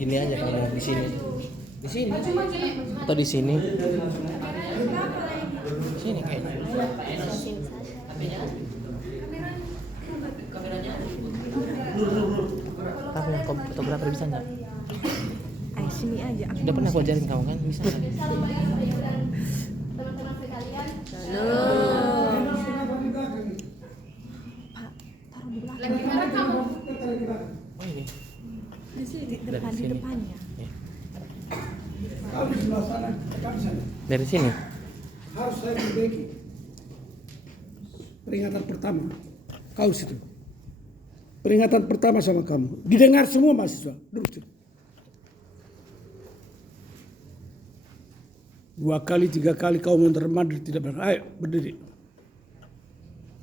Gini aja kalau di sini. Di sini. Atau di sini. Sini kayaknya. Aku yang fotografer bisa nggak? Sini aja. Udah pernah aku ajarin kamu kan bisa kan? Teman-teman sekalian. Pak, taruh di belakang. Lagi mana kamu? Oh ini. Di sini, di Dari sini. depannya. Ya. Harus di sebelah sana, dekat sana. Dari sini. Harus saya perbaiki. Peringatan pertama, kau situ. Peringatan pertama sama kamu. Didengar semua mahasiswa. Duduk situ. 2 kali, 3 kali kau mondar-mandir tidak benar. Ayo berdiri.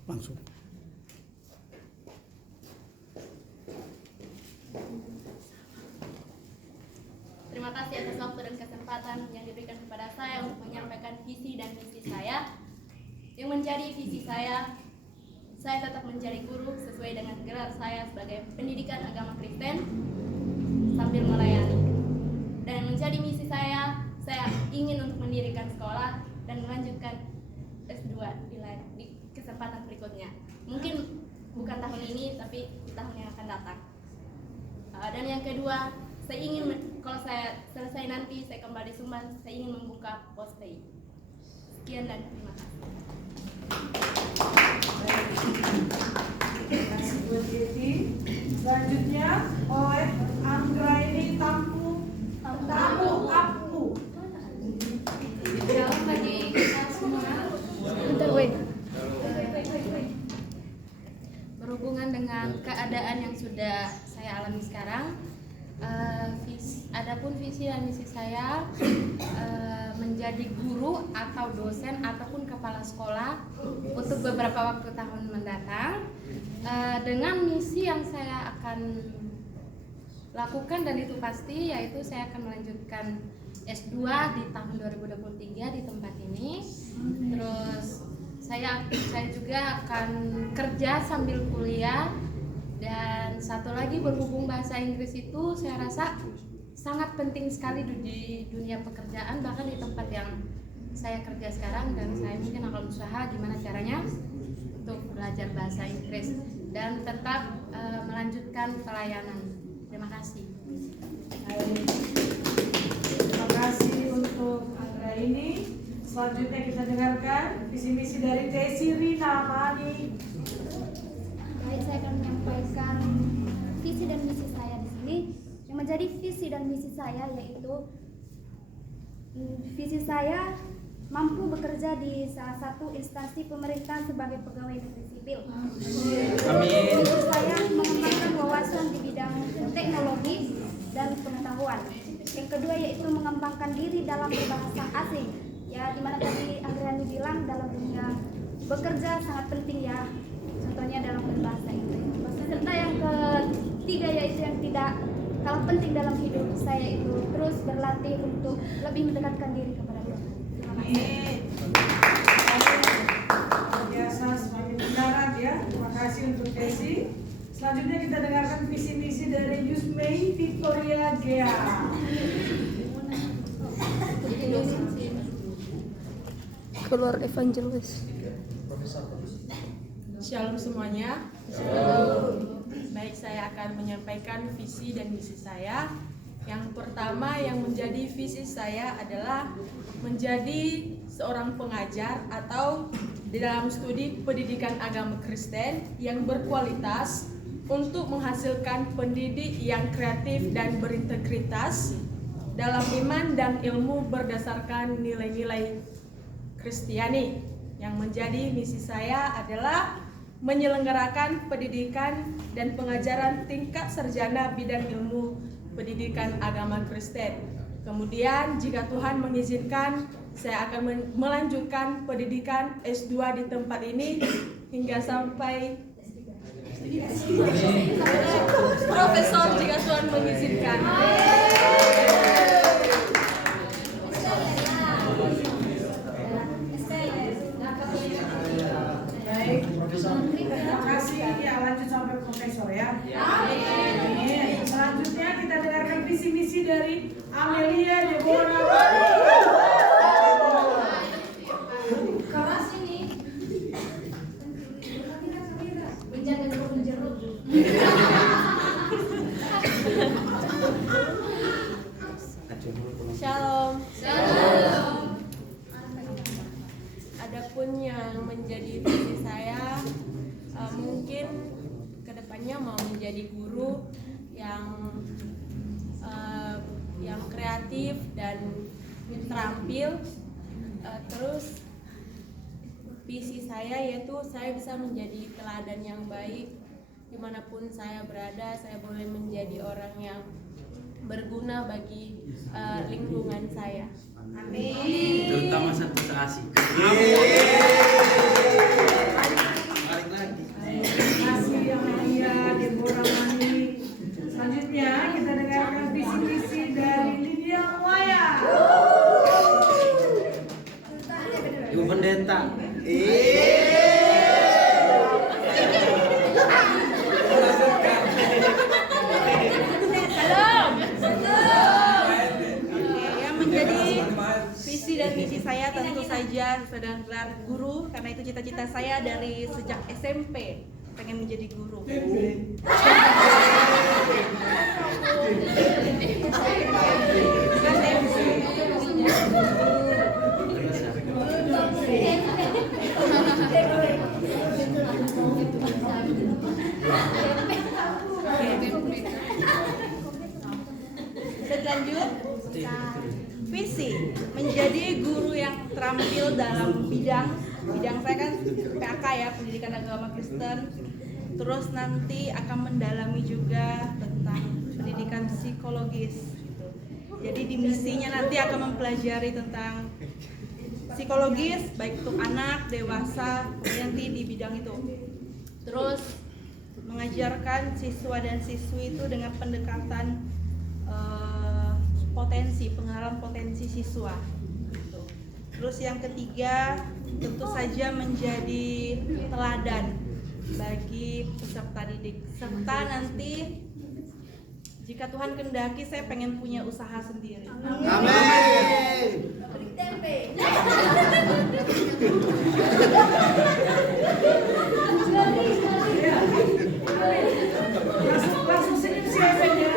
Langsung. Terima kasih atas waktu dan kesempatan yang diberikan kepada saya untuk menyampaikan visi dan misi saya. Yang menjadi visi saya tetap menjadi guru sesuai dengan gelar saya sebagai pendidikan agama Kristen sambil melayani. Dan menjadi misi saya ingin untuk mendirikan sekolah dan melanjutkan S2 di kesempatan berikutnya. Mungkin bukan tahun ini, tapi di tahun yang akan datang. Dan yang kedua, saya ingin kalau saya selesai nanti saya kembali Sumban, saya ingin membuka pospay. Sekian dan terima kasih. Terima kasih buat Yeti. Selanjutnya oleh Anggraini Tampu Apu. Shalom bagi kita semua. Berhubungan dengan keadaan yang sudah saya alami sekarang, adapun visi dan misi saya menjadi guru atau dosen ataupun kepala sekolah untuk beberapa waktu tahun mendatang, dengan misi yang saya akan lakukan dan itu pasti, yaitu saya akan melanjutkan S2 di tahun 2023 di tempat ini. Terus saya juga akan kerja sambil kuliah. Dan satu lagi, berhubung bahasa Inggris itu saya rasa sangat penting sekali di dunia pekerjaan, bahkan di tempat yang saya kerja sekarang. Dan saya mungkin akan usaha gimana caranya untuk belajar bahasa Inggris dan tetap melanjutkan pelayanan. Terima kasih. Terima kasih untuk Anggraini. Selanjutnya kita dengarkan visi misi dari Desi Rina Mani. Baik, saya akan menyampaikan visi dan misi saya di sini. Yang menjadi visi dan misi saya yaitu visi saya mampu bekerja di salah satu instansi pemerintah sebagai pegawai negeri sipil. Amin. Visi saya mengembangkan wawasan di bidang teknologi dan pengetahuan. Yang kedua yaitu mengembangkan diri dalam berbahasa asing. Ya, dimana tadi Anggraini bilang dalam dunia bekerja sangat penting ya. Contohnya dalam berbahasa Inggris. Serta yang ketiga yaitu yang tidak kalah penting dalam hidup saya itu terus berlatih untuk lebih mendekatkan diri kepada Tuhan. Terima kasih. Biasa semakin mendarat ya. Terima kasih untuk Desi. Selanjutnya kita dengarkan visi misi dari Yusmei Victoria Gea. Keluar evangelis. Shalom semuanya. Baik, saya akan menyampaikan visi dan misi saya. Yang pertama yang menjadi visi saya adalah menjadi seorang pengajar atau di dalam studi pendidikan agama Kristen yang berkualitas untuk menghasilkan pendidik yang kreatif dan berintegritas dalam iman dan ilmu berdasarkan nilai-nilai Kristiani. Yang menjadi misi saya adalah menyelenggarakan pendidikan dan pengajaran tingkat sarjana bidang ilmu pendidikan agama Kristen. Kemudian jika Tuhan mengizinkan, saya akan melanjutkan pendidikan S2 di tempat ini hingga sampai profesor jika Tuhan mengizinkan. Baik. profesor ya. Amin. Selanjutnya kita dengarkan visi misi dari Amelia Deborah. Keras ini. Menjaga jeruk. Shalom. Adapun yang menjadi visi saya, mungkin kedepannya mau menjadi guru yang kreatif dan terampil. Terus visi saya yaitu saya bisa menjadi teladan yang baik dimanapun saya berada. Saya boleh menjadi orang yang berguna bagi lingkungan saya. Amin. Terutama satu asik. Terima kasih Amelia Deborah Mani. Selanjutnya kita dengarkan visi misi dari Lydia Waya. Ibu pendeta. Yang menjadi visi dan misi saya tentu saja sedang gelar guru, karena itu cita-cita saya dari sejak SMP pengen menjadi guru. Dan lanjut, visi menjadi guru yang terampil dalam bidang saya kan PAK ya, pendidikan agama Kristen. Terus nanti akan mendalami juga tentang pendidikan psikologis gitu. Jadi di misinya nanti akan mempelajari tentang psikologis baik untuk anak, dewasa, nanti di bidang itu. Terus mengajarkan siswa dan siswi itu dengan pendekatan pengenalan potensi siswa. Gitu. Terus yang ketiga tentu saja menjadi teladan bagi peserta didik, serta nanti jika Tuhan kehendaki saya pengen punya usaha sendiri. Amin. Langsung senyum siapa ya?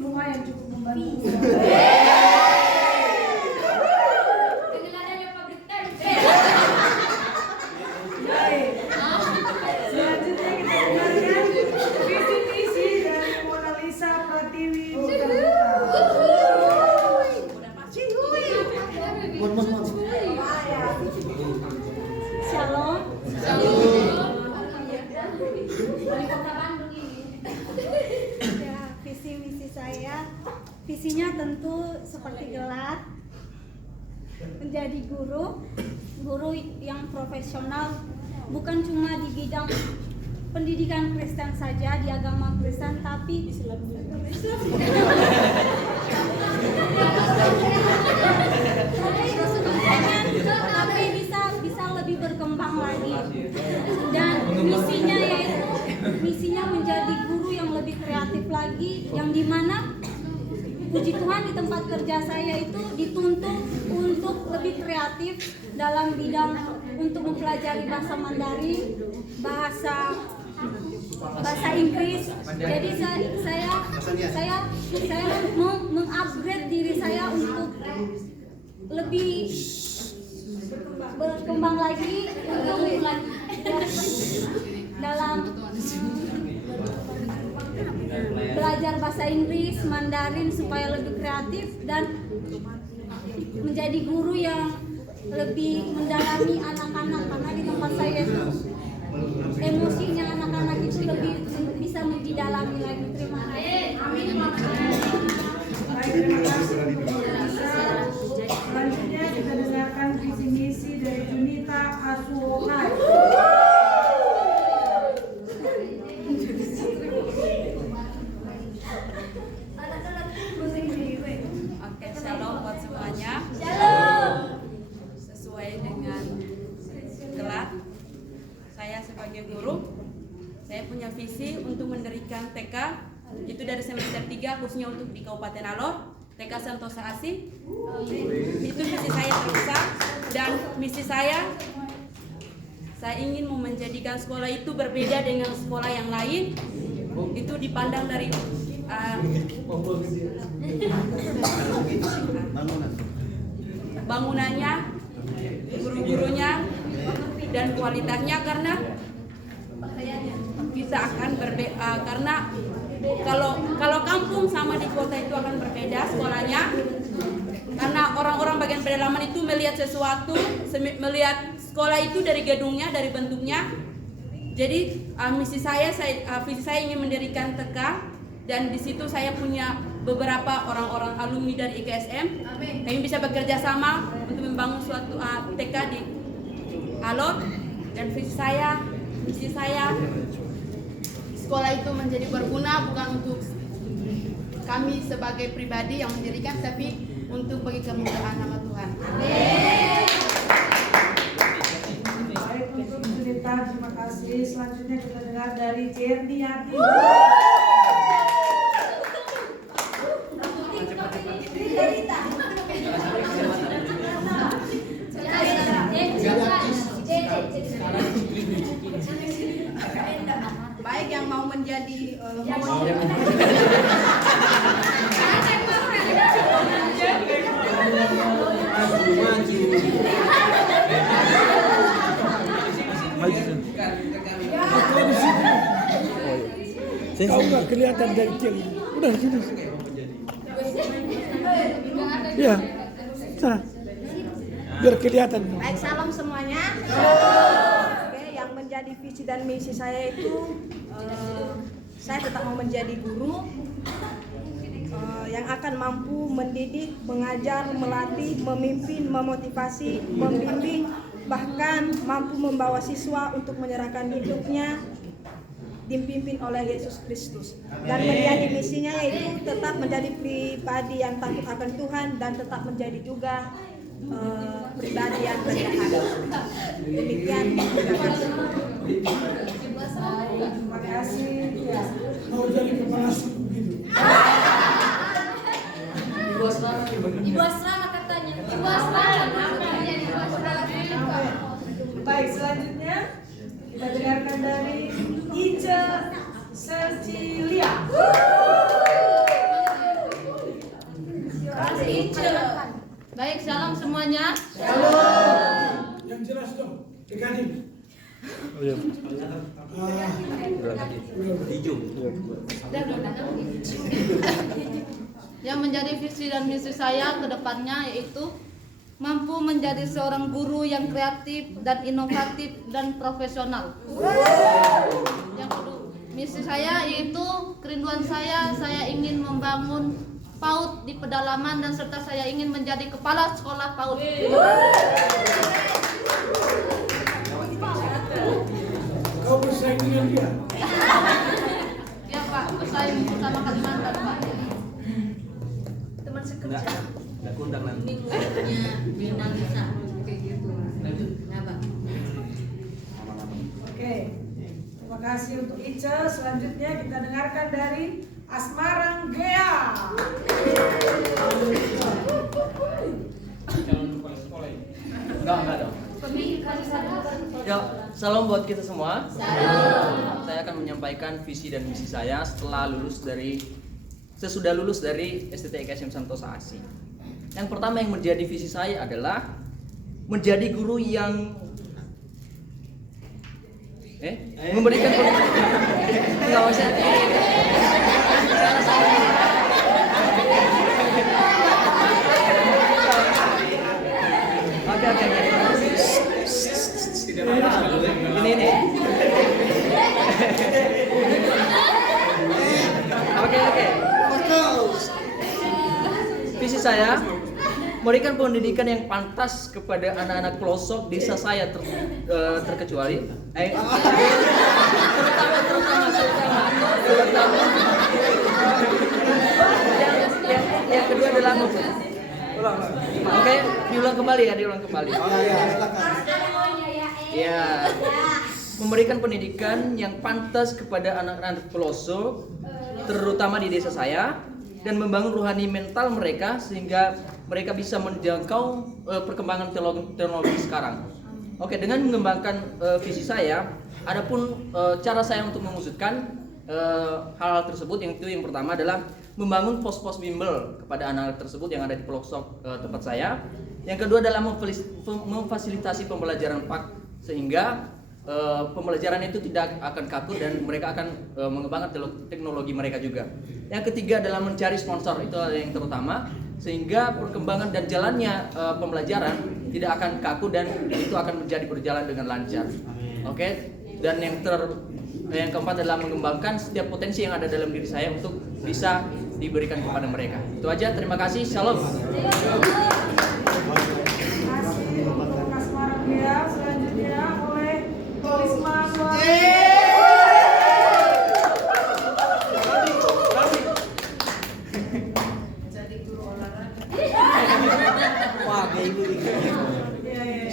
Lumayan cukup membantu. Selanjutnya kita dengarkan visi misi dari Mona Lisa Pratiwi Shalom. Dari kota Bandung ini. Ya, visi misi saya, visinya tentu seperti gelar menjadi guru yang profesional, bukan cuma di bidang pendidikan Kristen saja, di agama Kristen, tapi tapi bisa lebih berkembang lagi. Dan misinya menjadi guru yang lebih kreatif lagi, yang dimana puji Tuhan di tempat kerja saya itu dituntut untuk lebih kreatif dalam bidang untuk mempelajari bahasa Mandarin, bahasa Inggris. Jadi saya mau mengupgrade diri saya untuk lebih berkembang lagi untuk dalam belajar bahasa Inggris, Mandarin supaya lebih kreatif dan menjadi guru yang lebih mendalami anak-anak, karena di tempat saya itu emosinya anak-anak itu lebih bisa didalami lagi. Terima kasih. Amin. Baik, terima kasih untuk Mona Lisa. Selanjutnya kita dengarkan visi misi dari Junita Asuhai. Oke, shalom pendidikan TK itu dari semester 3 khususnya untuk di Kabupaten Alor, TK Sentosa Asih. Itu misi saya terbesar, dan misi saya ingin menjadikan sekolah itu berbeda dengan sekolah yang lain. Itu dipandang dari bangunannya, guru-gurunya, dan kualitasnya, karena kita akan karena kalau kampung sama di kota itu akan berbeda sekolahnya, karena orang-orang bagian pedalaman itu melihat sesuatu, melihat sekolah itu dari gedungnya, dari bentuknya. Jadi visi saya ingin mendirikan TK, dan di situ saya punya beberapa orang-orang alumni dari IKSM. Kami bisa bekerja sama untuk membangun suatu TK di Alor, dan misi saya sekolah itu menjadi berguna bukan untuk kami sebagai pribadi yang mendirikan, tapi untuk bagi kemuliaan nama Tuhan. Amin. Baik, untuk cerita terima kasih. Selanjutnya kita dengar dari Cerniati. Baik, yang mau menjadi Kau nggak kelihatan dari kiri. Udah sini. Ya, sana. Biar kelihatan. Baik, salam semuanya. Oke, yang menjadi visi dan misi saya itu saya tetap mau menjadi guru yang akan mampu mendidik, mengajar, melatih, memimpin, memotivasi, membimbing, bahkan mampu membawa siswa untuk menyerahkan hidupnya dipimpin oleh Yesus Kristus. Dan menjadi misinya yaitu tetap menjadi pribadi yang takut akan Tuhan dan tetap menjadi juga pribadi yang rendah hati. Demikian. Terima kasih. Ya. Mau jadi kepala suku gitu. Ibu asrama katanya. Ibu asrama. Baik, selanjutnya kita dengarkan dari Ica Cecilia. Baik, salam semuanya. Yang jelas dong. Dekadim. Yang menjadi visi dan misi saya ke depannya yaitu mampu menjadi seorang guru yang kreatif dan inovatif dan profesional. Yang kedua, misi saya yaitu kerinduan saya ingin membangun PAUD di pedalaman, dan serta saya ingin menjadi kepala sekolah PAUD. Kau bersaing dengan dia. Ya Pak, bersaing bersama Kalimantan Pak. Teman sekerja. Oke. Terima kasih untuk Ica. Selanjutnya kita dengarkan dari Asmarang Gea. Enggak dong. Ya, salam buat kita semua. Saya akan menyampaikan visi dan misi saya sesudah lulus dari STT IKSM Sentosa Asih. Yang pertama yang menjadi visi saya adalah menjadi guru yang memberikan nggak usah. Oke. Ini. Oke. Visi saya memberikan pendidikan yang pantas kepada anak-anak pelosok desa saya terkecuali terutama yang kedua adalah diulang kembali. Ya. memberikan pendidikan yang pantas kepada anak-anak pelosok, terutama di desa saya, dan membangun rohani mental mereka sehingga mereka bisa menjangkau perkembangan teknologi sekarang. Oke, dengan mengembangkan visi saya, adapun cara saya untuk mewujudkan hal-hal tersebut, yang pertama adalah membangun pos-pos bimbel kepada anak-anak tersebut yang ada di pelosok tempat saya. Yang kedua adalah memfasilitasi pembelajaran PAK sehingga pembelajaran itu tidak akan kaku dan mereka akan mengembangkan teknologi mereka juga. Yang ketiga adalah mencari sponsor, itu yang terutama, sehingga perkembangan dan jalannya pembelajaran tidak akan kaku dan itu akan berjalan dengan lancar. Oke, dan yang keempat adalah mengembangkan setiap potensi yang ada dalam diri saya untuk bisa diberikan kepada mereka. Itu aja, terima kasih, shalom. Terima kasih untuk Mas Margia. Selanjutnya oleh Risma jadi guru olahraga.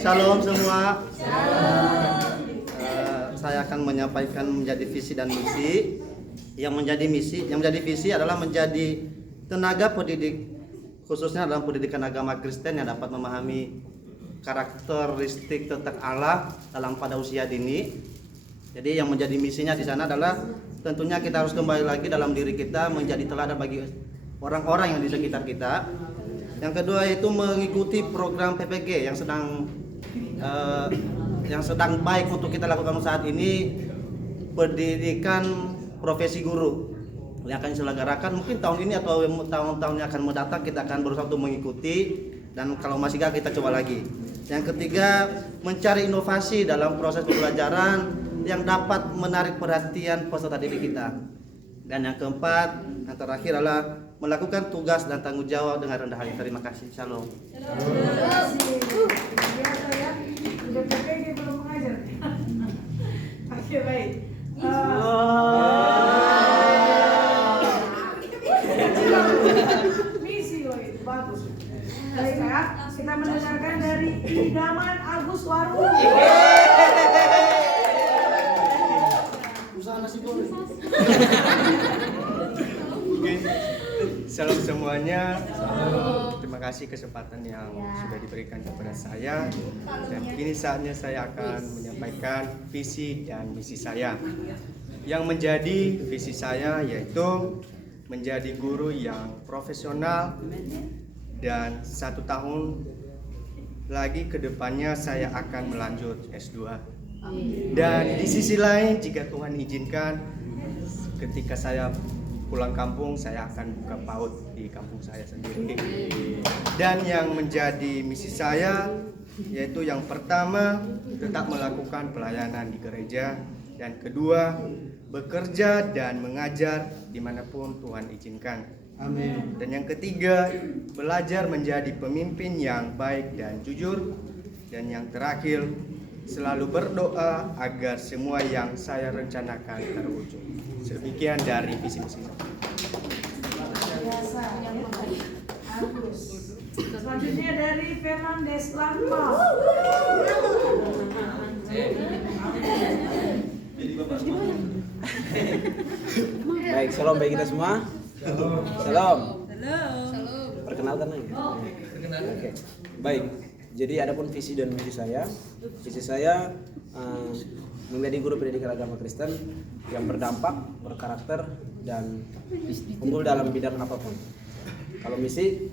Shalom semua. Saya akan menyampaikan menjadi visi dan misi. Yang menjadi visi adalah menjadi tenaga pendidik, khususnya dalam pendidikan agama Kristen yang dapat memahami karakteristik tentang Allah pada usia dini. Jadi yang menjadi misinya di sana adalah tentunya kita harus kembali lagi dalam diri kita menjadi teladan bagi orang-orang yang di sekitar kita. Yang kedua itu mengikuti program PPG yang sedang baik untuk kita lakukan saat ini, pendidikan profesi guru yang akan diselenggarakan mungkin tahun ini atau tahun-tahun yang akan mendatang. Kita akan berusaha untuk mengikuti, dan kalau masih gagal kita coba lagi. Yang ketiga, mencari inovasi dalam proses pembelajaran yang dapat menarik perhatian peserta didik kita. Dan yang keempat, yang terakhir adalah melakukan tugas dan tanggung jawab dengan rendah hati. Terima kasih. Shalom. Biasa ya, udah PPG belum mengajar. Oke, baik. Misi loh itu bagus. Baik ya, kita mendengarkan dari Idaman Agus Waru. Usaha nasi goreng. Salam semuanya. Terima kasih kesempatan yang sudah diberikan kepada saya. Dan kini saatnya saya akan menyampaikan visi dan misi saya. Yang menjadi visi saya yaitu menjadi guru yang profesional, dan 1 tahun lagi ke depannya saya akan melanjut S2. Dan di sisi lain, jika Tuhan izinkan, ketika saya pulang kampung, saya akan buka PAUD di kampung saya sendiri. Dan yang menjadi misi saya yaitu yang pertama, tetap melakukan pelayanan di gereja, dan kedua, bekerja dan mengajar dimanapun Tuhan izinkan. Amin. Dan yang ketiga, belajar menjadi pemimpin yang baik dan jujur. Dan yang terakhir, selalu berdoa agar semua yang saya rencanakan terwujud. Demikian dari visi misi saya. Biasa yang baik. Agus. Selanjutnya dari Fernandes Langma. Baik, shalom bagi kita semua. Shalom. Perkenalkan lagi. Oke. Baik. Jadi adapun visi dan misi saya menjadi guru pendidikan agama Kristen yang berdampak, berkarakter, dan unggul dalam bidang apapun. Kalau misi,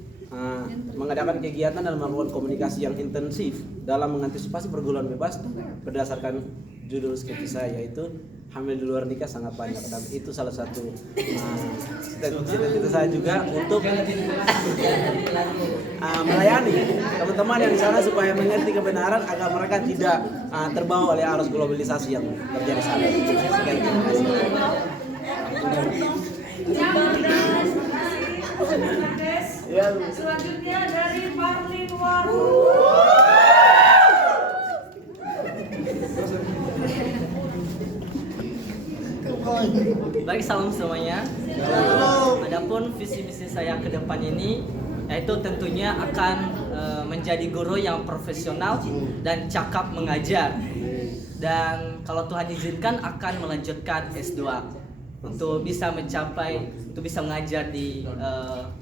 mengadakan kegiatan dan melakukan komunikasi yang intensif dalam mengantisipasi pergaulan bebas berdasarkan judul skripsi saya, yaitu hamil di luar nikah sangat banyak, dan itu salah satu cita-cita saya juga untuk melayani teman-teman yang di sana supaya mengerti kebenaran agar mereka tidak terbawa oleh arus globalisasi yang terjadi saat ini. Sekian, terima kasih. Selanjutnya dari Parlin Waru. Baik, salam semuanya. Adapun visi misi saya ke depan ini yaitu tentunya akan menjadi guru yang profesional dan cakap mengajar. dan kalau Tuhan izinkan akan melanjutkan S2 untuk bisa mengajar di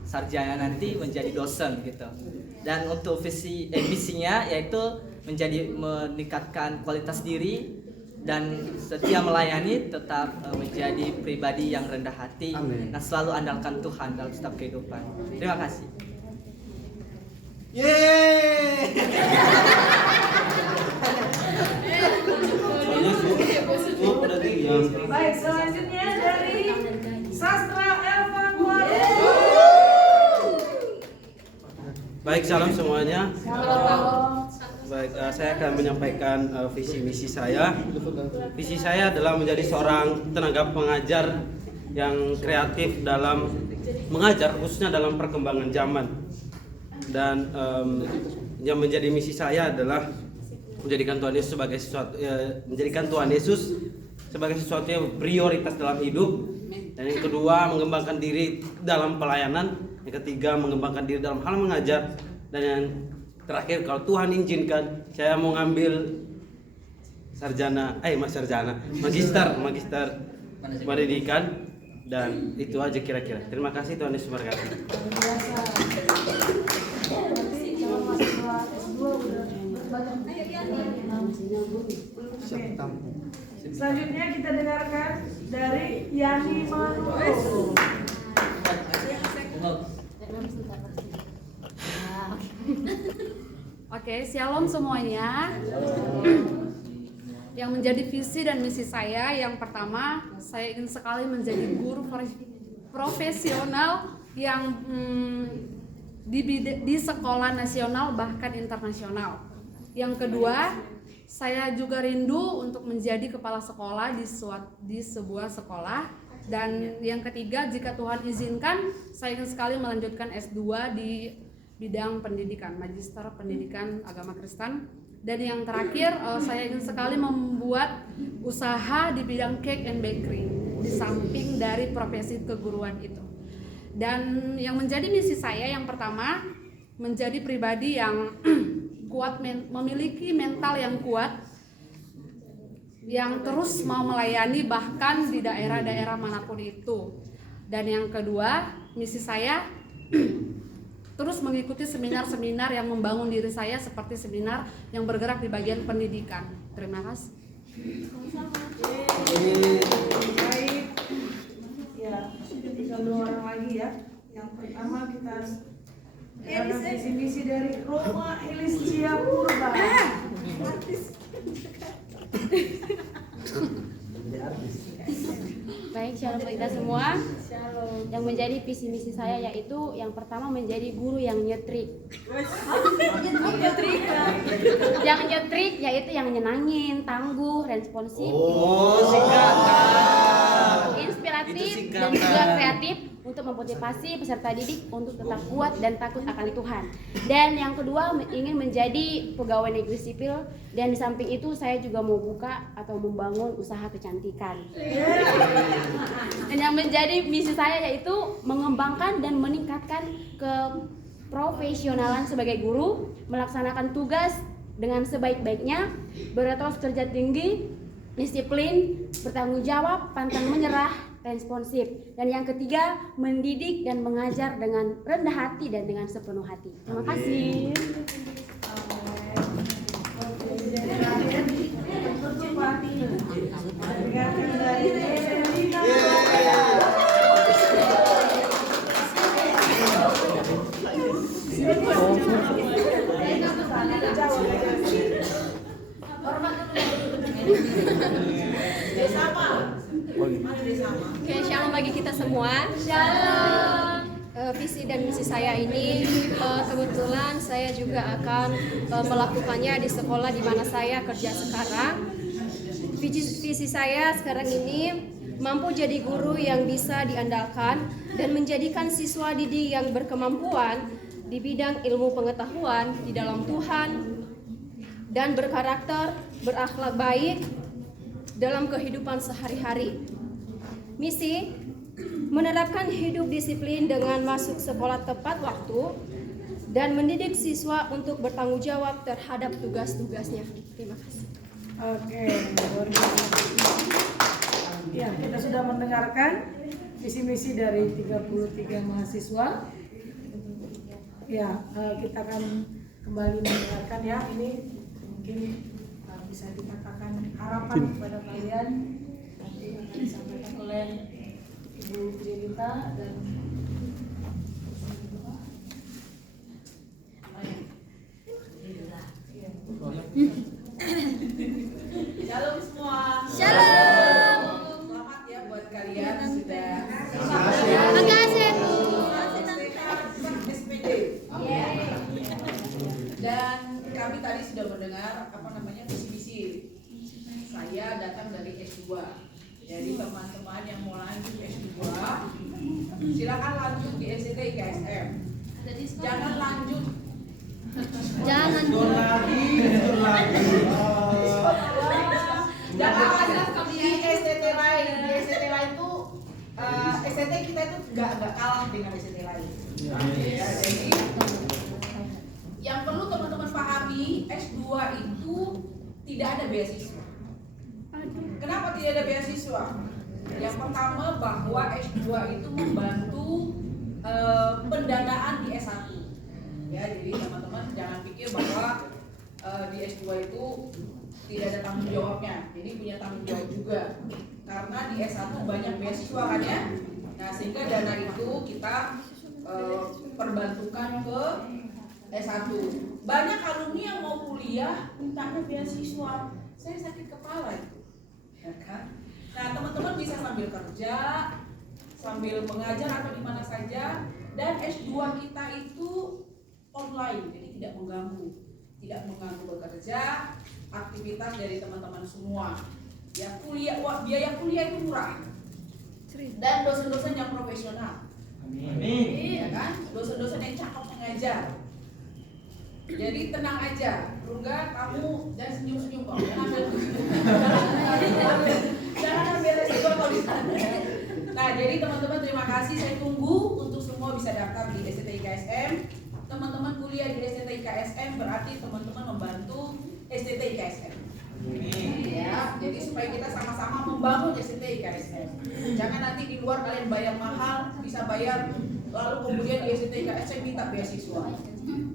sarjana nanti menjadi dosen gitu. Dan untuk misinya yaitu meningkatkan kualitas diri dan setia melayani, tetap menjadi pribadi yang rendah hati. Amin. Dan selalu andalkan Tuhan dalam setiap kehidupan. Terima kasih. Yeay. Baik, selanjutnya dari Sastra Evaluasi. Baik, salam semuanya. Baik, saya akan menyampaikan visi misi saya. Visi saya adalah menjadi seorang tenaga pengajar yang kreatif dalam mengajar, khususnya dalam perkembangan zaman. Dan yang menjadi misi saya adalah menjadikan Tuhan Yesus sebagai sesuatu yang prioritas dalam hidup. Dan yang kedua, mengembangkan diri dalam pelayanan. Yang ketiga, mengembangkan diri dalam hal mengajar. Dan yang terakhir, kalau Tuhan izinkan, saya mau ngambil magister pendidikan. Dan itu aja kira-kira. Terima kasih, Tuhan Yesus memberkati. Selanjutnya kita dengarkan dari Yani Manurung. Oke, shalom semuanya. Yang menjadi visi dan misi saya, yang pertama, saya ingin sekali menjadi guru profesional yang di sekolah nasional bahkan internasional. Yang kedua, saya juga rindu untuk menjadi kepala sekolah di sebuah sekolah. Dan yang ketiga, jika Tuhan izinkan, saya ingin sekali melanjutkan S2 di bidang pendidikan, Magister Pendidikan Agama Kristen. Dan yang terakhir, saya ingin sekali membuat usaha di bidang cake and bakery di samping dari profesi keguruan itu. Dan yang menjadi misi saya, yang pertama, menjadi pribadi yang kuat, memiliki mental yang kuat, yang terus mau melayani bahkan di daerah-daerah manapun itu. Dan yang kedua, misi saya terus mengikuti seminar-seminar yang membangun diri saya, seperti seminar yang bergerak di bagian pendidikan. Terima kasih. Baik, ya tinggal 2 orang lagi ya. Yang pertama kita dengarkan visi-misi dari Roma Eliscia Purba. Baik, shalom bagi kita semua. Yang menjadi visi misi saya yaitu yang pertama menjadi guru yang nyetrik. Yang nyetrik yaitu yang nyenangin, tangguh, responsif, inspiratif dan juga kreatif untuk memotivasi peserta didik untuk tetap kuat dan takut akan Tuhan. Dan yang kedua, ingin menjadi pegawai negeri sipil, dan di samping itu saya juga mau buka atau membangun usaha kecantikan. Dan yang menjadi misi saya yaitu mengembangkan dan meningkatkan keprofesionalan sebagai guru, melaksanakan tugas dengan sebaik-baiknya, beretos kerja tinggi, disiplin, bertanggung jawab, pantang menyerah, responsif. Dan yang ketiga, mendidik dan mengajar dengan rendah hati dan dengan sepenuh hati. Terima kasih. Oke, shalom bagi kita semua. Shalom. Visi dan misi saya ini kebetulan saya juga akan melakukannya di sekolah di mana saya kerja sekarang. Visi saya sekarang ini mampu jadi guru yang bisa diandalkan dan menjadikan siswa didik yang berkemampuan di bidang ilmu pengetahuan di dalam Tuhan dan berkarakter, berakhlak baik dalam kehidupan sehari-hari. Misi menerapkan hidup disiplin dengan masuk sekolah tepat waktu dan mendidik siswa untuk bertanggung jawab terhadap tugas-tugasnya. Terima kasih. Oke, luar biasa. Ya, kita sudah mendengarkan visi misi dari 33 mahasiswa. Ya, kita akan kembali mendengarkan ya. Ini mungkin bisa dikatakan harapan kepada kalian nanti akan disampaikan oleh Ibu Jelita dan Shalom semua. Shalom. Selamat ya buat kalian sudah. Makasih. SPD. Dan kami tadi sudah mendengar visi misi. Saya datang dari S2. Jadi teman-teman yang mau lanjut S2, silakan lanjut di SCT IKSM. Jangan lanjut. Jangan. Jangan lanjut di SCT lain. Di SCT lain tuh SCT kita itu nggak kalah dengan SCT lain. Ya, jadi yang perlu teman-teman pahami, S2 itu tidak ada beasiswa. Kenapa tidak ada beasiswa? Yang pertama bahwa S2 itu membantu pendanaan di S1. Ya, jadi teman-teman jangan pikir bahwa di S2 itu tidak ada tanggung jawabnya. Jadi punya tanggung jawab juga. Karena di S1 banyak beasiswa kan ya. Nah, sehingga dana itu kita perbantukan ke S1. Banyak alumni yang mau kuliah mintanya beasiswa. Saya sakit kepala itu. Ya kan? Nah, teman-teman bisa sambil kerja, sambil mengajar atau di mana saja, dan S2 kita itu online, jadi tidak mengganggu bekerja, aktivitas dari teman-teman semua. Ya, biaya kuliah itu murah. Dan dosen-dosen yang profesional. Amin. Ya kan? Dosen-dosen yang cakep mengajar. Jadi tenang aja, Rungga, kamu jangan senyum-senyum kok. Jangan ambil resiko kalau di sana. Nah, jadi teman-teman terima kasih. Saya tunggu untuk semua bisa daftar di SCT IKSM. Teman-teman kuliah di SCT IKSM berarti teman-teman membantu SCT IKSM. Ya, jadi supaya kita sama-sama membangun SCT IKSM. Jangan nanti di luar kalian bayar mahal, bisa bayar, lalu kemudian di SCT IKSM minta beasiswa.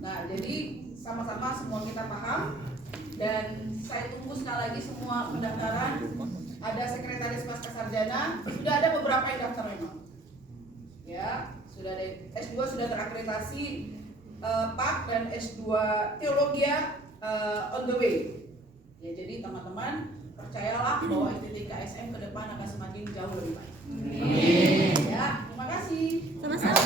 Nah, jadi sama-sama semua kita paham, dan saya tunggu sekali lagi semua pendaftaran. Ada sekretaris pasca sarjana, sudah ada beberapa yang daftar memang. Ya, sudah ada S2 sudah terakreditasi PAK dan S2 teologi on the way. Ya, jadi teman-teman percayalah bahwa STT IKSM ke depan akan semakin jauh lebih baik. Amin. Ya, terima kasih. Sama-sama.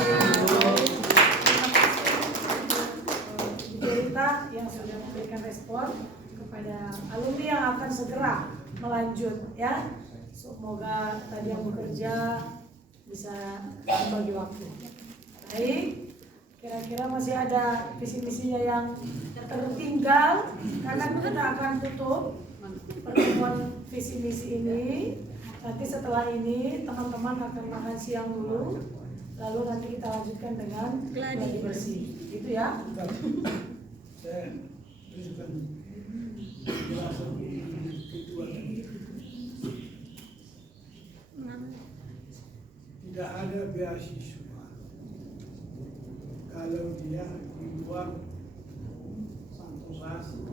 Jelita yang sudah memberikan respon kepada alumni yang akan segera melanjut ya. Semoga tadi yang bekerja bisa membagi waktu. Baik, kira-kira masih ada visi misinya yang tertinggal, karena kita akan tutup pertemuan visi misi ini. Nanti setelah ini teman-teman akan makan siang dulu, lalu nanti kita lanjutkan dengan gladi bersih. Gitu ya. Saya berikan penjelasan kedua. Tidak ada beasiswa kalau dia di luar Santosasi.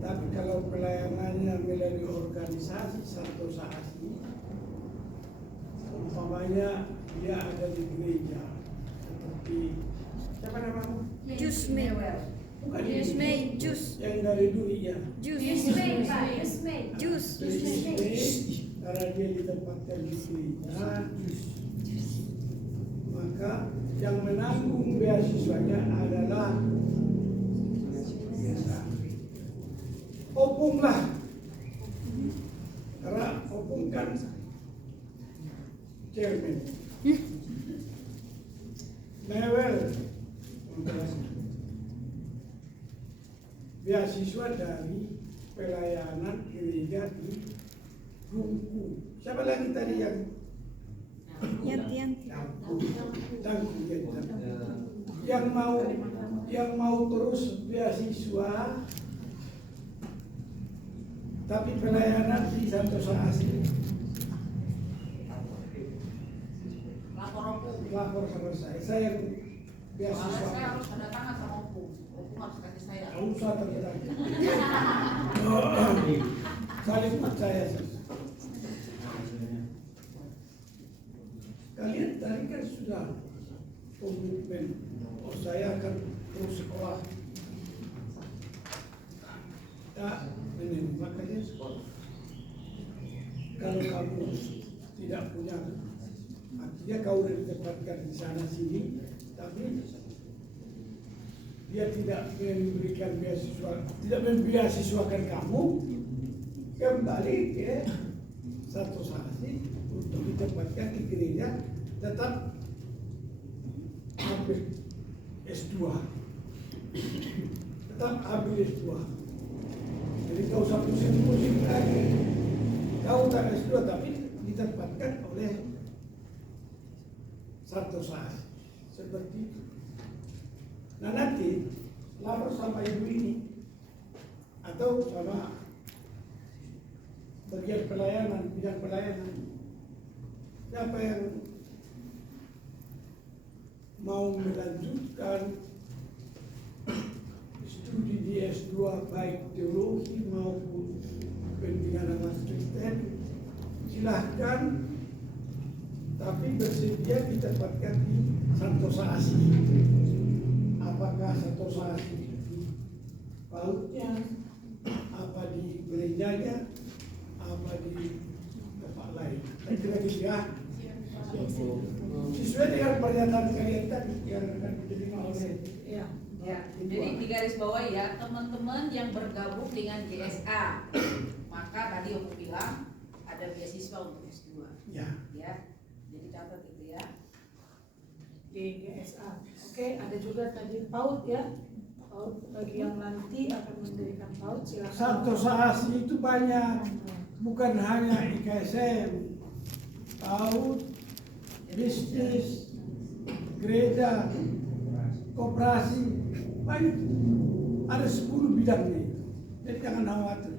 Tapi kalau pelayanannya melalui organisasi Santosasi, umpamanya dia ada di gereja seperti siapa namamu? Jusme. Bukan Jusme, Jus. yang dari Duri ya. Jus. Jus. Karena dia ditempatkan di gereja, maka yang menanggung beasiswanya adalah Opung lah. Karena Opung kan chairman. Mewel beasiswa dari pelayanan gereja di Dungku. Siapa lagi tadi yang yang mau terus beasiswa Tapi pelayanan di Santosa asli. Lapor sama saya. Saya yang beasiswa. Saya harus tanda tangan sama Opung. Opung harus kasih saya. Nggak usah tergerak. Saling percaya. Kalian tadi kan sudah komitmen. Oh, saya akan terus sekolah. Tak, ini makanya sekolah. Kalau kamu tidak punya, artinya kau sudah ditempatkan di sana sini, tapi dia tidak memberikan beasiswa, tidak membiasiswakan kamu, kembali ke satu sasi untuk ditempatkan di gereja, tetap ambil S2, tetap ambil S2. Jadi kau usah pusing-pusing lagi, kau tak S2 tapi ditempatkan oleh satu sasi seperti itu. Nah nanti lapor sama ibu ini atau sama bagian pelayanan, bidang pelayanan, siapa yang mau melanjutkan studi di S2 baik teologi maupun pendidikan agama Kristen, silahkan, tapi bersedia ditempatkan di Santosa asli. Apakah Santosa asli di PAUD-nya, apa di gerejanya, apa di tempat lain. Saya kira gitu ya. Sesuai dengan pernyataan kalian tadi yang akan diterima oleh Ya. Jadi digaris bawahi ya, teman-teman yang bergabung dengan GSA, maka tadi aku bilang ada beasiswa untuk S2. Ya. Ya. Jadi catat itu ya. Di GSA. Oke, ada juga tadi PAUD ya. PAUD bagi yang nanti akan mendirikan PAUD silakan. Santosa asli itu banyak, bukan hanya IKSM, PAUD, bisnis, gereja, koperasi, banyak. Ada 10 bidangnya itu. Jadi jangan khawatir.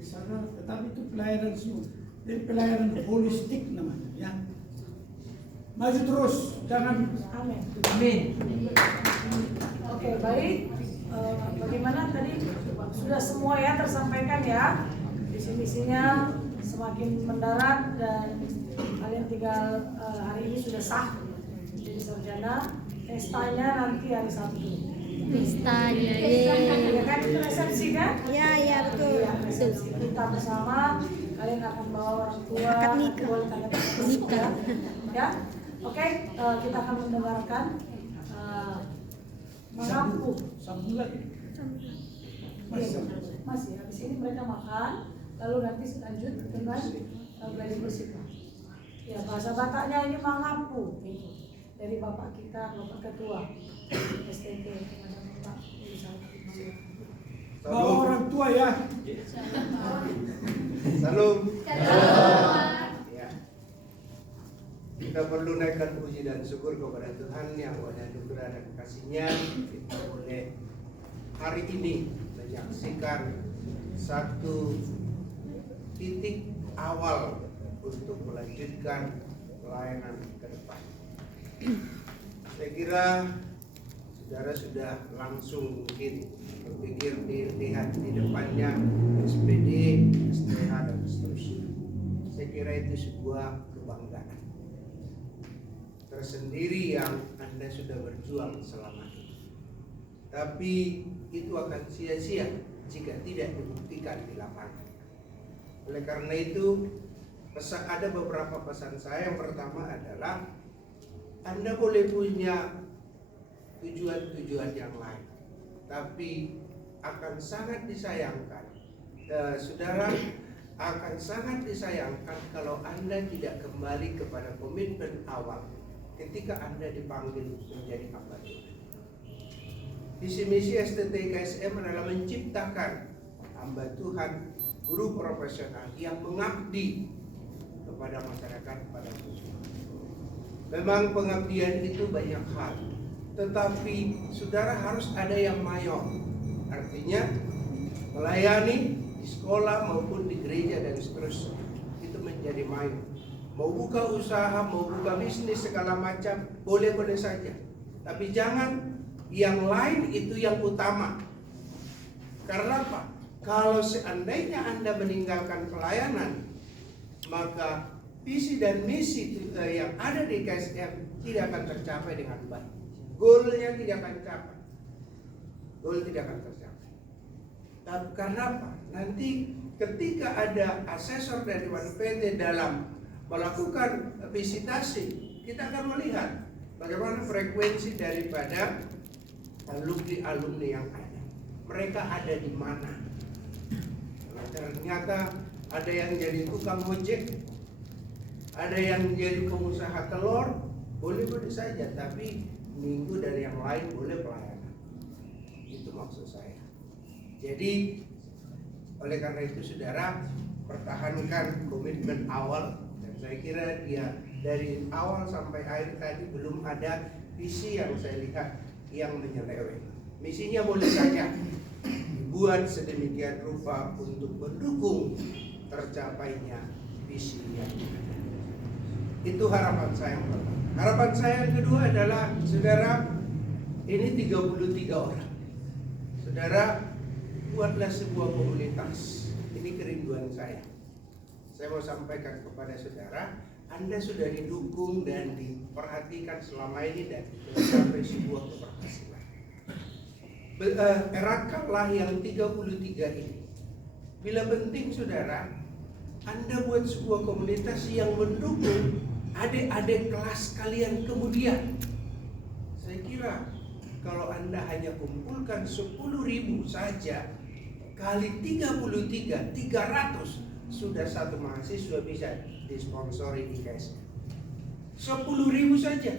Di sana, tetapi itu pelayanan semua. Jadi pelayanan holistik namanya, ya. Maju terus, jangan. Amin. Amin. Oke, baik. Bagaimana tadi sudah semua ya tersampaikan ya. Visi-misinya semakin mendarat dan kalian tinggal hari ini sudah sah jadi sarjana. Pestanya nanti hari Sabtu. Pestanya, Ya kan itu resepsi kan? Ya, betul. Ya, resepsi kita bersama. Kalian akan bawa orang tua. Akad nikah. Boleh tanda tangan juga. Ya, oke. Kita akan mendengarkan mengaku. Sambung lagi. Masih. Habis ini mereka makan, lalu nanti lanjut dengan belajar bersikap. Ya, bahasa Bataknya ini mengaku. Dari Bapak kita, Bapak Ketua STT, Bapak Bawa orang tua ya. Salam. Ya. Kita perlu naikkan puji dan syukur kepada Tuhan yang oleh anugerah dan kasih-Nya kita boleh hari ini menyaksikan satu titik awal untuk melanjutkan pelayanan ke depan. Saya kira saudara sudah langsung mungkin berpikir dilihat di depannya SPD, STH dan seterusnya. Saya kira itu sebuah kebanggaan tersendiri yang Anda sudah berjuang selama ini. Tapi itu akan sia-sia jika tidak dibuktikan di lapangan. Oleh karena itu, ada beberapa pesan saya. Yang pertama adalah Anda boleh punya tujuan-tujuan yang lain, tapi akan sangat disayangkan, saudara, akan sangat disayangkan kalau Anda tidak kembali kepada komitmen awal ketika Anda dipanggil menjadi hamba Tuhan. Visi misi STT IKSM adalah menciptakan hamba Tuhan, guru profesional yang mengabdi kepada masyarakat, pada Tuhan. Memang pengabdian itu banyak hal, tetapi saudara harus ada yang mayor, artinya melayani di sekolah maupun di gereja dan seterusnya. Itu menjadi main. Mau buka usaha, mau buka bisnis segala macam, boleh-boleh saja. Tapi jangan yang lain itu yang utama. Karena apa? Kalau seandainya Anda meninggalkan pelayanan, maka visi dan misi yang ada di KSM tidak akan tercapai dengan baik. Goalnya tidak akan tercapai. Goal tidak akan tercapai. Tapi karena apa? Nanti ketika ada asesor dari PT dalam melakukan visitasi, kita akan melihat bagaimana frekuensi daripada alumni yang ada. Mereka ada di mana? Nah, ternyata ada yang jadi tukang ojek, ada yang jadi pengusaha telur, boleh-boleh saja, tapi minggu dari yang lain boleh pelayanan. Itu maksud saya. Jadi oleh karena itu saudara, pertahankan komitmen awal, dan saya kira dia dari awal sampai akhir tadi belum ada visi yang saya lihat yang menyeleweng. Misinya boleh saja dibuat sedemikian rupa untuk mendukung tercapainya visi yang ada. Itu harapan saya yang pertama. Harapan saya yang kedua adalah, saudara, ini 33 orang. Saudara, buatlah sebuah komunitas. Ini kerinduan saya. Saya mau sampaikan kepada saudara, Anda sudah didukung dan diperhatikan selama ini dan sampai sebuah keberhasilan. Eratkanlah yang 33 ini. Bila penting saudara, Anda buat sebuah komunitas yang mendukung adik-adik kelas kalian kemudian. Saya kira kalau Anda hanya kumpulkan 10.000 saja kali 33, 300, sudah satu mahasiswa bisa disponsori di KSM. 10.000 saja.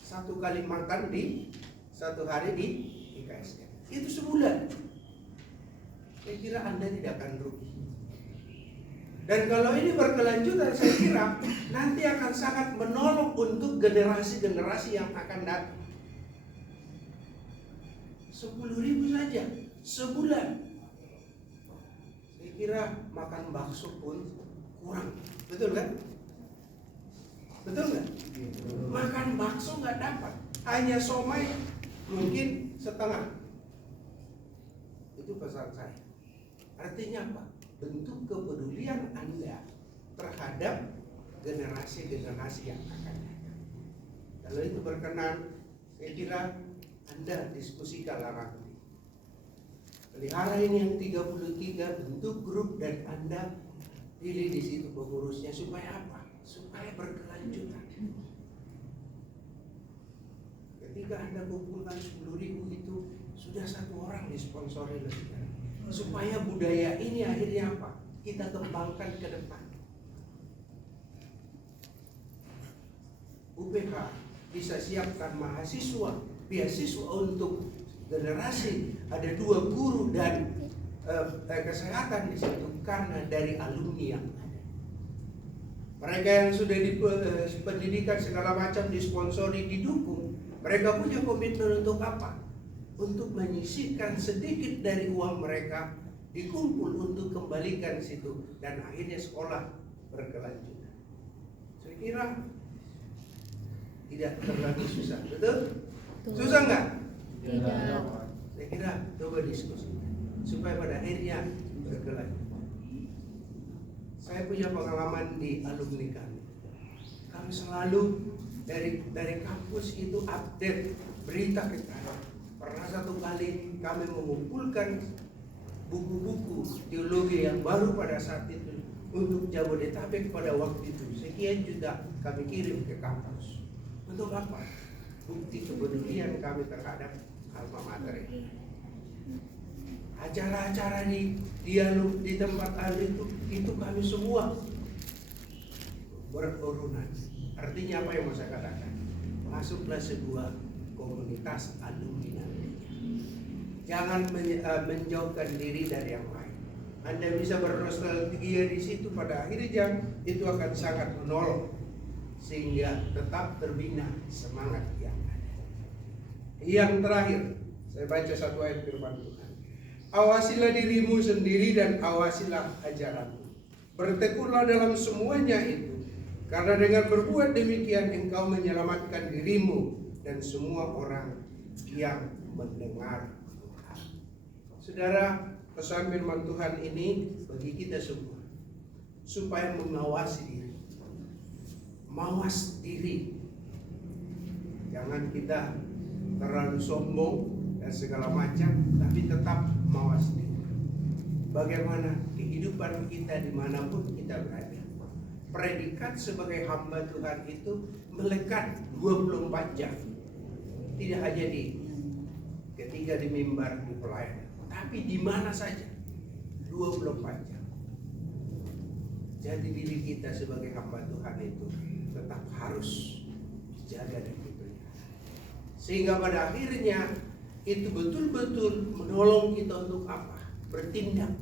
Satu kali makan di satu hari di KSM. Itu sebulan. Saya kira Anda tidak akan rugi. Dan kalau ini berkelanjutan, saya kira nanti akan sangat menolong untuk generasi-generasi yang akan datang. 10.000 saja sebulan. Saya kira makan bakso pun kurang, betul kan? Betul nggak? Makan bakso nggak dapat, hanya somai mungkin setengah. Itu pesan saya. Artinya apa? Bentuk kepedulian Anda terhadap generasi-generasi yang akan datang. Kalau itu berkenan, saya kira Anda diskusikanlah nanti. Pelihara ini yang 33, bentuk grup dan Anda pilih di situ pengurusnya supaya apa? Supaya berkelanjutan. Ketika Anda kumpulkan 10.000 itu sudah satu orang disponsori lebih. Supaya budaya ini akhirnya apa? Kita kembangkan ke depan. UPH bisa siapkan mahasiswa, beasiswa untuk generasi, ada 2 guru dan kesehatan di situ karena dari alumni yang ada. Mereka yang sudah di pendidikan segala macam disponsori, didukung, mereka punya komitmen untuk apa? Untuk menyisihkan sedikit dari uang mereka dikumpul untuk kembalikan situ dan akhirnya sekolah berkelanjutan. Saya kira tidak terlalu susah, betul? Susah nggak? Tidak. Saya kira coba diskusi supaya pada akhirnya berkelanjutan. Saya punya pengalaman di alumni kami. Kami selalu dari kampus itu update berita kita. Pernah satu kali kami mengumpulkan buku-buku teologi yang baru pada saat itu untuk Jabodetabek pada waktu itu. Sekian juta kami kirim ke kampus. Untuk apa? Bukti kepedulian kami terhadap alma mater ini. Acara-acara di dialog di tempat itu kami semua berurunan. Artinya apa yang mau saya katakan? Masuklah sebuah komunitas alumni nantinya. Jangan menjauhkan diri dari yang lain. Anda bisa bernostalgia di situ, pada akhirnya itu akan sangat menolong sehingga tetap terbina semangat yang ada. Yang terakhir, saya baca satu ayat firman Tuhan. Awasilah dirimu sendiri dan awasilah ajaranmu. Bertekunlah dalam semuanya itu, karena dengan berbuat demikian engkau menyelamatkan dirimu dan semua orang yang mendengar Tuhan. Saudara, pesan firman Tuhan ini bagi kita semua, supaya mengawasi diri. Mawas diri. Jangan kita terlalu sombong dan segala macam, tapi tetap mawas diri. Bagaimana kehidupan kita dimanapun kita berada. Predikat sebagai hamba Tuhan itu melekat 24 jam. Tidak hanya ketika di mimbar di pelayanan, tapi di mana saja 24 jam. Jadi diri kita sebagai hamba Tuhan itu tetap harus dijaga dan dipelihara. Sehingga pada akhirnya itu betul-betul menolong kita untuk apa? Bertindak,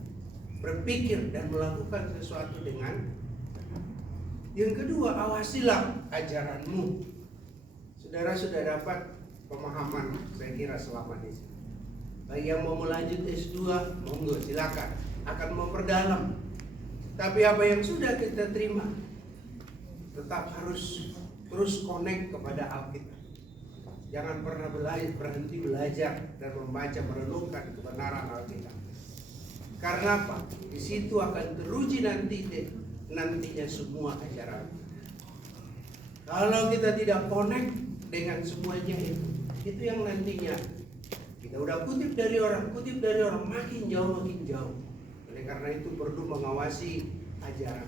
berpikir dan melakukan sesuatu dengan. Yang kedua, awasilah ajaranmu. Saudara sudah dapat pemahaman saya kira selama ini. Bagi yang mau melanjut S2, monggo silakan, akan memperdalam. Tapi apa yang sudah kita terima tetap harus terus connect kepada Alkitab. Jangan pernah berhenti belajar dan membaca merenungkan kebenaran Alkitab. Karena apa? Di situ akan teruji nantinya semua ajaran. Kalau kita tidak connect dengan semuanya itu yang nantinya kita udah kutip dari orang makin jauh. Oleh karena itu perlu mengawasi ajaran,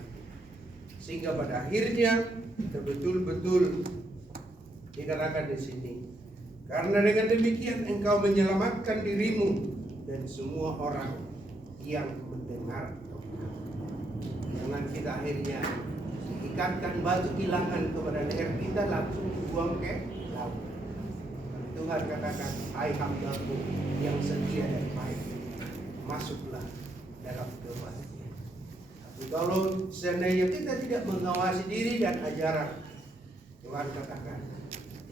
sehingga pada akhirnya kita betul-betul dikatakan di sini, karena dengan demikian engkau menyelamatkan dirimu dan semua orang yang mendengar. Jangan kita akhirnya ikatkan batu kilangan kepada leher kita langsung dibuang ke laut. Tuhan katakan, hai hambaku yang setia dan baik, masuklah dalam kebahagiaan. Tapi kalau seandainya kita tidak mengawasi diri dan ajaran, Tuhan katakan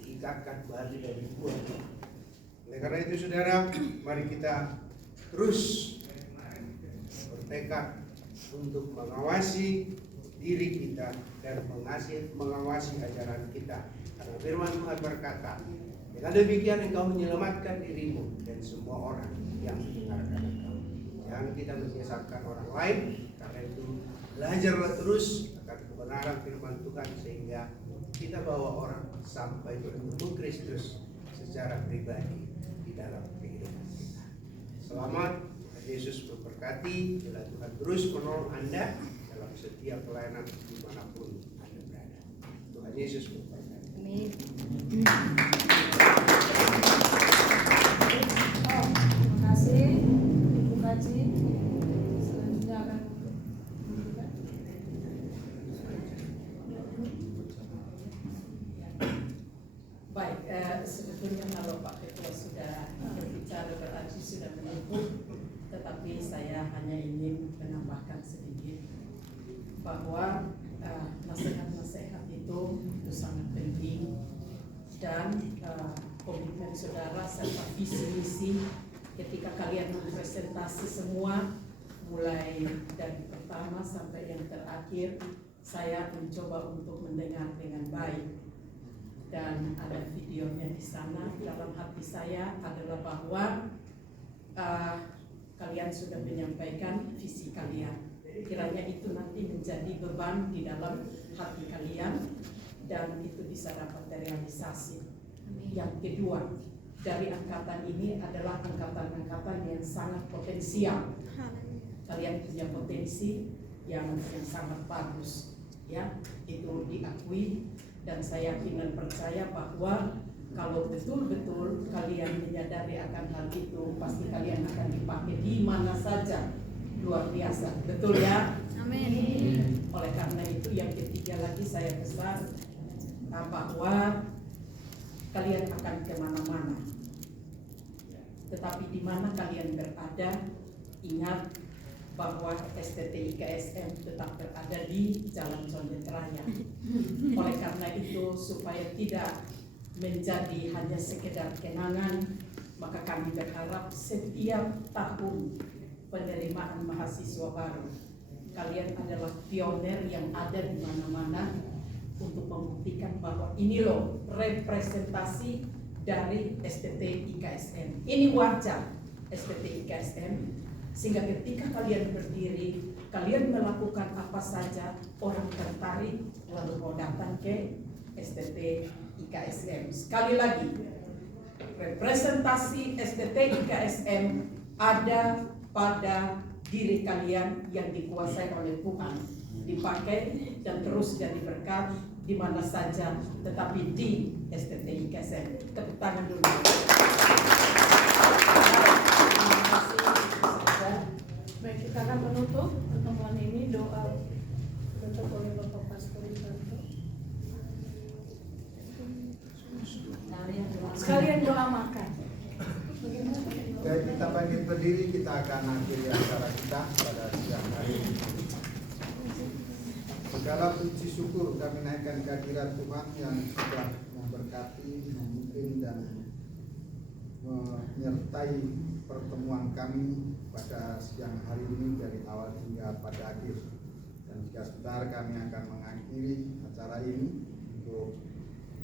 diikatkan balik dan dibuang. Oleh karena itu saudara, mari kita terus bertekad untuk mengawasi diri kita dan mengawasi ajaran kita. Karena firman Tuhan berkata, dengan demikian engkau menyelamatkan dirimu dan semua orang yang mendengarkan engkau. Jangan kita menyesatkan orang lain, karena itu belajarlah terus akan kebenaran firman Tuhan sehingga kita bawa orang sampai bertemu Kristus secara pribadi di dalam kehidupan kita. Selamat, Tuhan Yesus memberkati. Bila Tuhan terus menolong Anda dalam setiap pelayanan dimanapun Anda berada. Tuhan Yesus memberkati. Amin. Terima kasih Ibu Kaji. Selanjutnya akan baik, sebetulnya kalau Pak Ketua sudah berbicara berarti sudah menyebut, tetapi saya hanya ingin menambahkan sedikit bahwa nasihat-nasihat itu sangat penting, dan komitmen saudara serta visi misi ketika kalian mempresentasi semua mulai dari pertama sampai yang terakhir, saya mencoba untuk mendengar dengan baik dan ada videonya di sana. Dalam hati saya adalah bahwa kalian sudah menyampaikan visi kalian. Kiranya itu nanti menjadi beban di dalam hati kalian dan itu bisa dapat terrealisasi. Yang kedua, dari angkatan ini adalah angkatan-angkatan yang sangat potensial. Kalian punya potensi yang sangat bagus, ya, itu diakui, dan saya yakin dan percaya bahwa kalau betul-betul kalian menyadari akan hal itu, pasti kalian akan dipakai di mana saja. Luar biasa, betul ya? Amin. Oleh karena itu yang ketiga lagi saya pesan bahwa kalian akan kemana-mana, tetapi di mana kalian berada, ingat bahwa STT IKSM tetap berada di Jalan Condet Raya. Oleh karena itu supaya tidak menjadi hanya sekedar kenangan, Maka kami berharap setiap tahun penerimaan mahasiswa baru, kalian adalah pionir yang ada di mana-mana untuk membuktikan bahwa ini loh representasi dari STT IKSM. Ini wajah STT IKSM, sehingga ketika kalian berdiri, kalian melakukan apa saja, orang tertarik lalu mau datang ke STT IKSM. Sekali lagi, representasi STT IKSM ada pada diri kalian yang dikuasai oleh Tuhan, dipakai dan terus jadi berkat di mana saja, tetapi di STT IKSM. Tepuk tangan dulu. Terima kasih. Baik, kita akan menutup pertemuan ini. Doa ditutup oleh Bapak Pastor Isanto. Sekalian doa makan. Bagaimana? Baik, kita bangkit berdiri, kita akan akhiri acara kita pada siang hari ini. Segala puji syukur kami naikkan kehadirat Tuhan yang sudah memberkati, memimpin dan menyertai pertemuan kami pada siang hari ini dari awal hingga pada akhir. Dan jika sebentar kami akan mengakhiri acara ini untuk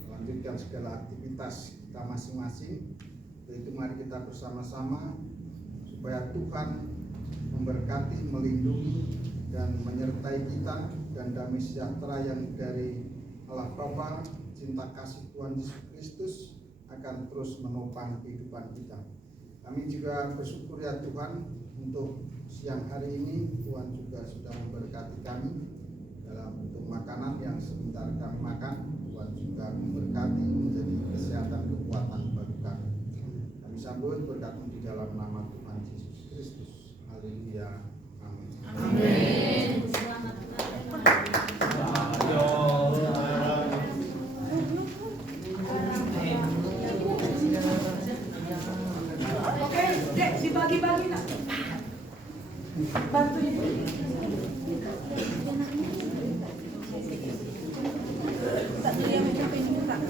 melanjutkan segala aktivitas kita masing-masing. Yaitu mari kita bersama-sama supaya Tuhan memberkati, melindungi dan menyertai kita, dan damai sejahtera yang dari Allah Bapa, cinta kasih Tuhan Yesus Kristus akan terus menopang kehidupan kita. Kami juga bersyukur ya Tuhan untuk siang hari ini Tuhan juga sudah memberkati kami dalam bentuk makanan yang sebentar kami makan. Tuhan juga memberkati menjadi kesehatan kekuatan bagi kami. Kami sambut berkat di dalam nama Tuhan Yesus Kristus. Haleluya. Amin. Amin. Oke, Dek, dibagi-bagi nak. Bantuin. Tak boleh mencapai ini tak.